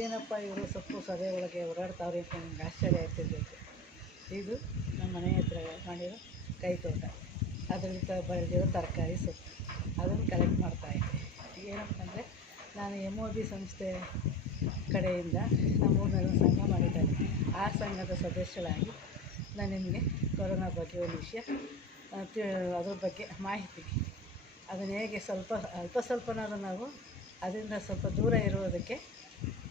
ಏನಪ್ಪ ಇವರು ಸೊಪ್ಪು ಸದೆ ಒಳಗೆ ಓಡಾಡ್ತಾವ್ರೆ ಅಂತ ನಿಮ್ಗೆ ಆಶ್ಚರ್ಯ ಆಗ್ತಿರ್ಬೇಕು. ಇದು ನಮ್ಮ ಮನೆ ಹತ್ರ ಮಾಡಿರೋ ಕೈ ತೋಟ, ಅದರಲ್ಲಿ ಬೆಳೆದಿರೋ ತರಕಾರಿ ಸೊಪ್ಪು ಅದನ್ನು ಕಲೆಕ್ಟ್ ಮಾಡ್ತಾಯಿದ್ದೆ. ಏನಪ್ಪ ಅಂದರೆ ನಾನು MOB ಸಂಸ್ಥೆ ಕಡೆಯಿಂದ ನಮ್ಮೂರಿನಲ್ಲಿ ಸಂಘ ಮಾಡಿದ್ದಾರೆ. ಆ ಸಂಘದ ಸದಸ್ಯರಾಗಿ ನಾನು ನಿಮಗೆ ಕೊರೋನಾ ಬಗ್ಗೆ ಒಂದು ವಿಷಯ ಅದ್ರ ಬಗ್ಗೆ ಮಾಹಿತಿ, ಅದನ್ನು ಹೇಗೆ ಸ್ವಲ್ಪನಾದರೂ ನಾವು ಅದರಿಂದ ಸ್ವಲ್ಪ ದೂರ ಇರುವುದಕ್ಕೆ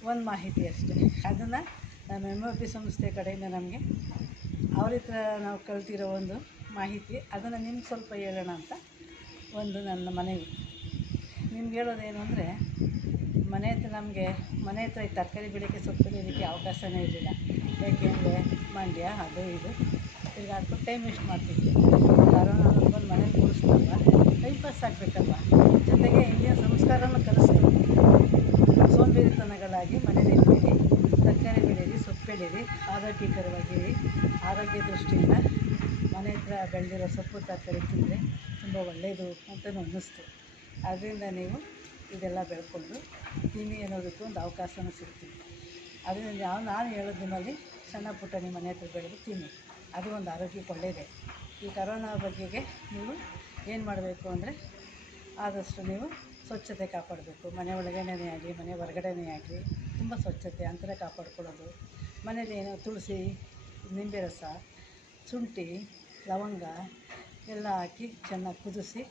ಒಂದು ಮಾಹಿತಿ ಅಷ್ಟೇ. ಅದನ್ನು ನಮ್ಮ MOB ಸಂಸ್ಥೆ ಕಡೆಯಿಂದ ನಮಗೆ ಅವ್ರ ಹತ್ರ ನಾವು ಕಲ್ತಿರೋ ಒಂದು ಮಾಹಿತಿ, ಅದನ್ನು ನಿಮ್ಗೆ ಸ್ವಲ್ಪ ಹೇಳೋಣ ಅಂತ ಒಂದು ನನ್ನ ಮನವಿ. ನಿಮ್ಗೆ ಹೇಳೋದೇನು ಅಂದರೆ, ಮನೆ ಹತ್ರ ಈ ತರಕಾರಿ ಬೆಳೆಯೋಕ್ಕೆ ಸೊಪ್ಪು ಬೆಳೆಯೋದಕ್ಕೆ ಅವಕಾಶನೇ ಇರಲಿಲ್ಲ. ಏಕೆಂದರೆ ಮಂಡ್ಯ ಅದು ಇದು ತಿರ್ಗಾಡ್ಕೊಂಡು ಟೈಮ್ ವೇಸ್ಟ್ ಮಾಡ್ತಿದ್ವಿ. ಕರೋನಾ ಬಂದು ಮನೇಲಿ ಕೂರಿಸ್ತಲ್ವ, ಟೈಮ್ ಪಾಸ್ ಆಗಬೇಕಲ್ವ, ಜೊತೆಗೆ ಇಂದಿನ ಸಂಸ್ಕಾರನೂ ಕಲಿಸ್ತು. ಸೋಂಬೇರಿತನಗಳಾಗಿ ಮನೇಲಿ ಇರ್ಬೇಡಿ, ತರಕಾರಿ ಬೆಳೀರಿ, ಸೊಪ್ಪು ಬೆಳೀರಿ, ಆರೋಗ್ಯಕರವಾಗಿರಿ. ಆರೋಗ್ಯ ದೃಷ್ಟಿಯಿಂದ ಮನೆ ಹತ್ರ ಬೆಳೆದಿರೋ ಸೊಪ್ಪು ತರಕಾರಿ ತಿಂದರೆ ತುಂಬ ಒಳ್ಳೆಯದು ಅಂತಲೂ ಅನ್ನಿಸ್ತು. ಅದರಿಂದ ನೀವು ಇದೆಲ್ಲ ಬೆಳ್ಕೊಂಡು ತಿನ್ನಿ ಅನ್ನೋದಕ್ಕೂ ಒಂದು ಅವಕಾಶನೂ ಸಿಗ್ತಿತ್ತು. ಅದರಿಂದ ನಾನು ಹೇಳೋದು ನಿಮ್ಮಲ್ಲಿ ಸಣ್ಣ ಪುಟ್ಟ ನಿಮ್ಮ ಮನೆ ಹತ್ರ ಬೆಳೆದು ತಿನ್ನಿ, ಅದು ಒಂದು ಆರೋಗ್ಯಕ್ಕೆ ಒಳ್ಳೆಯದೇ. ಈ ಕರೋನಾ ಬಗ್ಗೆಗೆ ನೀವು ಏನು ಮಾಡಬೇಕು ಅಂದರೆ, ಆದಷ್ಟು ನೀವು ಸ್ವಚ್ಛತೆ ಕಾಪಾಡಬೇಕು. ಮನೆ ಒಳಗೇನೇ ಆಗಲಿ ಮನೆ ಹೊರಗಡೆನೇ ಆಗಲಿ ತುಂಬ ಸ್ವಚ್ಛತೆ ಅಂತರ ಕಾಪಾಡ್ಕೊಳ್ಳೋದು. ಮನೇಲಿ ಏನೋ ತುಳಸಿ, ನಿಂಬೆ ರಸ, ಶುಂಠಿ, ಲವಂಗ ಎಲ್ಲ ಹಾಕಿ ಚೆನ್ನಾಗಿ ಕುದಿಸಿ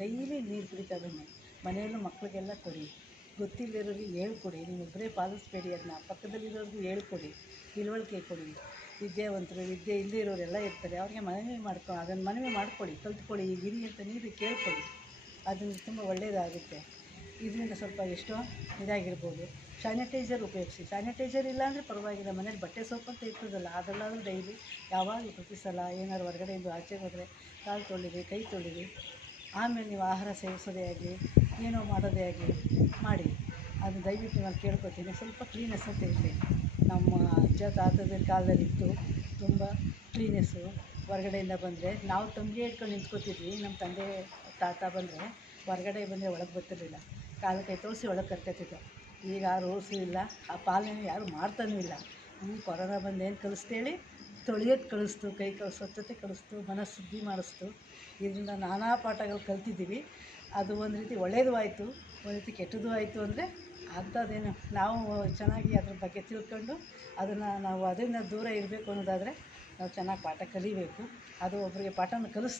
ಡೈಲಿ ನೀರು ಕುಡಿತಾ ಬನ್ನಿ. ಮನೆಯಲ್ಲೂ ಮಕ್ಕಳಿಗೆಲ್ಲ ಕೊಡಿ, ಗೊತ್ತಿಲ್ಲದಿರೋರಿಗೆ ಹೇಳ್ಕೊಡಿ. ನೀವೊಬ್ಬರೇ ಪಾಲಿಸ್ಬೇಡಿ, ಅದನ್ನ ಪಕ್ಕದಲ್ಲಿರೋರಿಗೂ ಹೇಳ್ಕೊಡಿ, ತಿಳುವಳಿಕೆ ಕೊಡಿ. ವಿದ್ಯಾವಂತರು, ವಿದ್ಯೆ ಇಲ್ಲದೇ ಇರೋರೆಲ್ಲ ಇರ್ತಾರೆ, ಅವ್ರಿಗೆ ಮನವಿ ಮಾಡ್ಕೊಳ್ಳಿ, ಕಲ್ತ್ಕೊಳ್ಳಿ, ಈಗ ಇರಿ ಅಂತ ನೀರು ಕೇಳ್ಕೊಳ್ಳಿ. ಅದರಿಂದ ತುಂಬ ಒಳ್ಳೆಯದಾಗುತ್ತೆ. ಇದರಿಂದ ಸ್ವಲ್ಪ ಎಷ್ಟೋ ಇದಾಗಿರ್ಬೋದು. ಸ್ಯಾನಿಟೈಸರ್ ಉಪಯೋಗಿಸಿ. ಸ್ಯಾನಿಟೈಸರ್ ಇಲ್ಲ ಅಂದರೆ ಪರವಾಗಿಲ್ಲ, ಮನೇಲಿ ಬಟ್ಟೆ ಸೋಪ್ ಅಂತ ಇರ್ತದಲ್ಲ, ಅದೆಲ್ಲಾದರೂ ಡೈಲಿ ಯಾವಾಗಲೂ ಪ್ರತಿ ಸಲ ಏನಾದ್ರು ಹೊರಗಡೆಯಿಂದ ಆಚೆಗೆ ಹೋದರೆ ಕಾಲು ತೊಳೀರಿ, ಕೈ ತೊಳೀರಿ. ಆಮೇಲೆ ನೀವು ಆಹಾರ ಸೇವಿಸೋದೇ ಆಗಲಿ ಏನೋ ಮಾಡೋದೇ ಆಗಲಿ ಮಾಡಿ. ಅದು ದಯವಿಟ್ಟು ನಾನು ಕೇಳ್ಕೊತೀನಿ, ಸ್ವಲ್ಪ ಕ್ಲೀನೆಸ್ ಅಂತ ಇರಲಿ. ನಮ್ಮ ಅಜ್ಜ ತಾತದ ಕಾಲದಲ್ಲಿತ್ತು ತುಂಬ ಕ್ಲೀನೆಸ್ಸು. ಹೊರಗಡೆಯಿಂದ ಬಂದರೆ ನಾವು ತಂಬಿಗೆ ಹಿಡ್ಕೊಂಡು ನಿಂತ್ಕೋತಿದ್ವಿ. ನಮ್ಮ ತಂದೆ ತಾತ ಬಂದರೆ ಹೊರಗಡೆ ಬಂದರೆ ಒಳಗೆ ಬರ್ತಿರಲಿಲ್ಲ, ಕಾಲು ಕೈ ತೊಳೆಸಿ ಒಳಗೆ ಕರ್ಕೊತಿದ್ದ. ಈಗ ಆ ರೂಲ್ಸು ಇಲ್ಲ, ಆ ಪಾಲನೆ ಯಾರು ಮಾಡ್ತಾನೂ ಇಲ್ಲ. ಈ ಕೊರೋನಾ ಬಂದು ಏನು ಕಲಿಸ್ತೇಳಿ, ತೊಳೆಯೋದು ಕಲಿಸ್ತು, ಕೈ ಸ್ವಚ್ಛತೆ ಕಲಿಸ್ತು, ಮನಃಶುದ್ಧಿ ಮಾಡಿಸ್ತು. ಇದರಿಂದ ನಾನಾ ಪಾಠಗಳು ಕಲ್ತಿದ್ದೀವಿ. ಅದು ಒಂದು ರೀತಿ ಒಳ್ಳೆಯದು ಆಯಿತು, ಒಂದು ರೀತಿ ಕೆಟ್ಟದ್ದು ಆಯಿತು. ಅಂದರೆ ಅಂಥದ್ದೇನು ನಾವು ಚೆನ್ನಾಗಿ ಅದ್ರ ಬಗ್ಗೆ ತಿಳ್ಕೊಂಡು ಅದರಿಂದ ದೂರ ಇರಬೇಕು ಅನ್ನೋದಾದರೆ ನಾವು ಚೆನ್ನಾಗಿ ಪಾಠ ಕಲಿಬೇಕು. ಅದು ಒಬ್ಬರಿಗೆ ಪಾಠನ